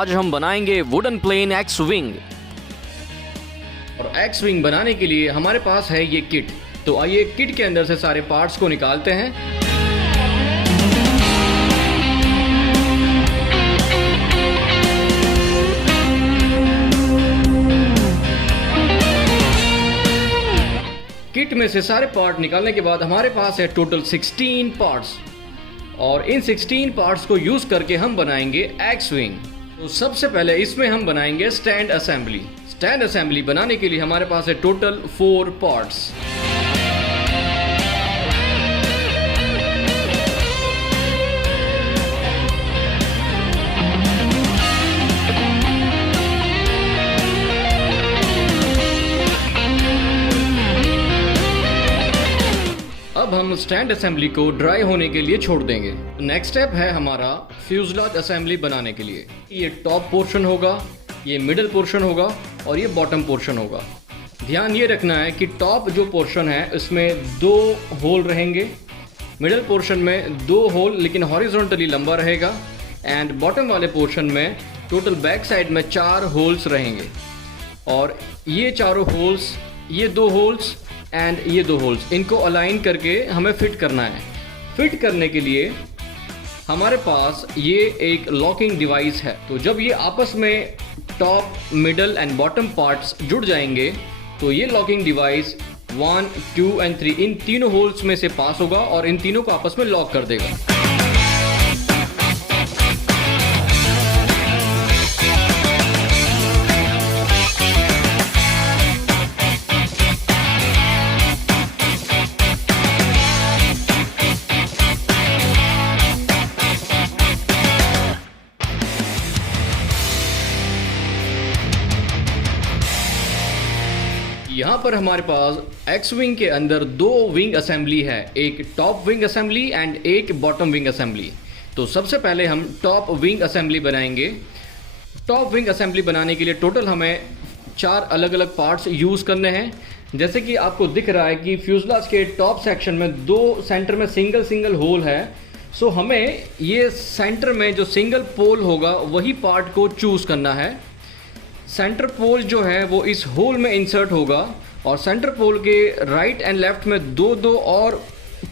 आज हम बनाएंगे वुडन प्लेन एक्स विंग। और एक्स विंग बनाने के लिए हमारे पास है ये किट। तो आइए किट के अंदर से सारे पार्ट्स को निकालते हैं। किट में से सारे पार्ट निकालने के बाद हमारे पास है टोटल 16 पार्ट्स और इन 16 पार्ट्स को यूज करके हम बनाएंगे एक्स विंग। तो सबसे पहले इसमें हम बनाएंगे स्टैंड असेंबली। स्टैंड असेंबली बनाने के लिए हमारे पास है टोटल 4 पार्ट्स। अब हम स्टैंड असेंबली को ड्राई होने के लिए छोड़ देंगे। नेक्स्ट स्टेप है हमारा फ्यूजलाज असेंबली बनाने के लिए। ये टॉप पोर्शन होगा, ये मिडिल पोर्शन होगा और ये बॉटम पोर्शन होगा। ध्यान ये रखना है कि टॉप जो पोर्शन है उसमें 2 होल रहेंगे, मिडिल पोर्शन में 2 होल लेकिन हॉरिजॉन्टली लंबा रहेगा एंड बॉटम वाले पोर्शन में टोटल बैक साइड में 4 होल्स रहेंगे। और ये चारों होल्स, ये 2 होल्स एंड ये 2 होल्स, इनको अलाइन करके हमें फिट करना है। फिट करने के लिए हमारे पास ये एक लॉकिंग डिवाइस है। तो जब ये आपस में top, middle and bottom parts जुड़ जाएंगे तो ये लॉकिंग डिवाइस 1, 2 एंड 3 इन तीनों होल्स में से पास होगा और इन तीनों को आपस में लॉक कर देगा। यहाँ पर हमारे पास एक्स विंग के अंदर 2 विंग असेंबली है, एक टॉप विंग असेंबली एंड एक बॉटम विंग असेंबली। तो सबसे पहले हम टॉप विंग असेंबली बनाएंगे। टॉप विंग असेंबली बनाने के लिए टोटल हमें 4 अलग अलग पार्ट्स यूज़ करने हैं। जैसे कि आपको दिख रहा है कि फ्यूजलाज के टॉप सेक्शन में 2 सेंटर में सिंगल होल है। सो हमें ये सेंटर में जो सिंगल पोल होगा वही पार्ट को चूज़ करना है। सेंटर पोल जो है वो इस होल में इंसर्ट होगा और सेंटर पोल के राइट एंड लेफ्ट में 2 और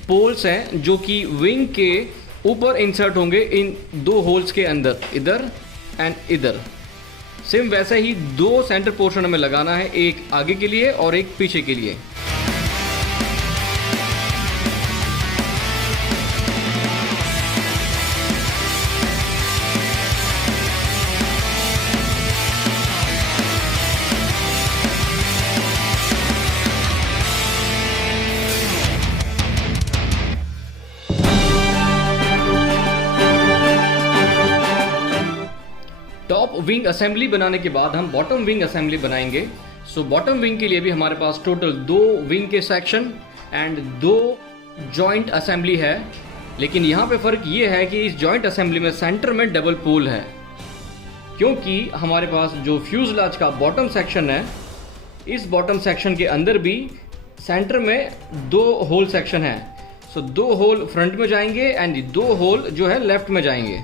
पोल्स हैं जो कि विंग के ऊपर इंसर्ट होंगे इन 2 होल्स के अंदर, इधर एंड इधर। सेम वैसे ही 2 सेंटर पोर्शन हमें लगाना है, एक आगे के लिए और एक पीछे के लिए। टॉप विंग असेंबली बनाने के बाद हम बॉटम विंग असेंबली बनाएंगे। सो बॉटम विंग के लिए भी हमारे पास टोटल 2 विंग के सेक्शन एंड 2 जॉइंट असेंबली है। लेकिन यहाँ पे फ़र्क ये है कि इस जॉइंट असेंबली में सेंटर में डबल पोल है, क्योंकि हमारे पास जो फ्यूजलाज का बॉटम सेक्शन है, इस बॉटम सेक्शन के अंदर भी सेंटर में 2 होल सेक्शन है। सो 2 होल फ्रंट में जाएंगे एंड 2 होल जो है लेफ्ट में जाएंगे।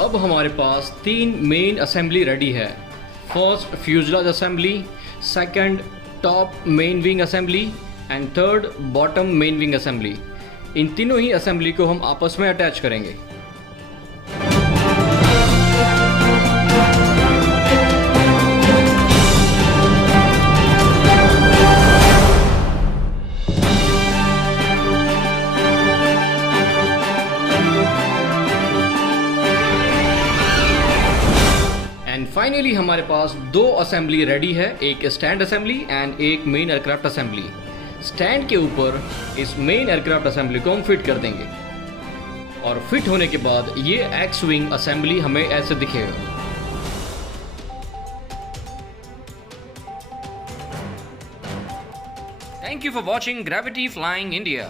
अब हमारे पास 3 मेन असेंबली रेडी है। First fuselage assembly, second top main wing assembly and third bottom main wing assembly. इन तीनों ही असेंबली को हम आपस में अटैच करेंगे। फाइनली हमारे पास 2 असेंबली रेडी है, एक स्टैंड असेंबली एंड एक मेन एयरक्राफ्ट असेंबली। स्टैंड के ऊपर इस मेन एयरक्राफ्ट असेंबली को हम फिट कर देंगे और फिट होने के बाद ये एक्स विंग असेंबली हमें ऐसे दिखेगा। Thank you for watching Gravity Flying India.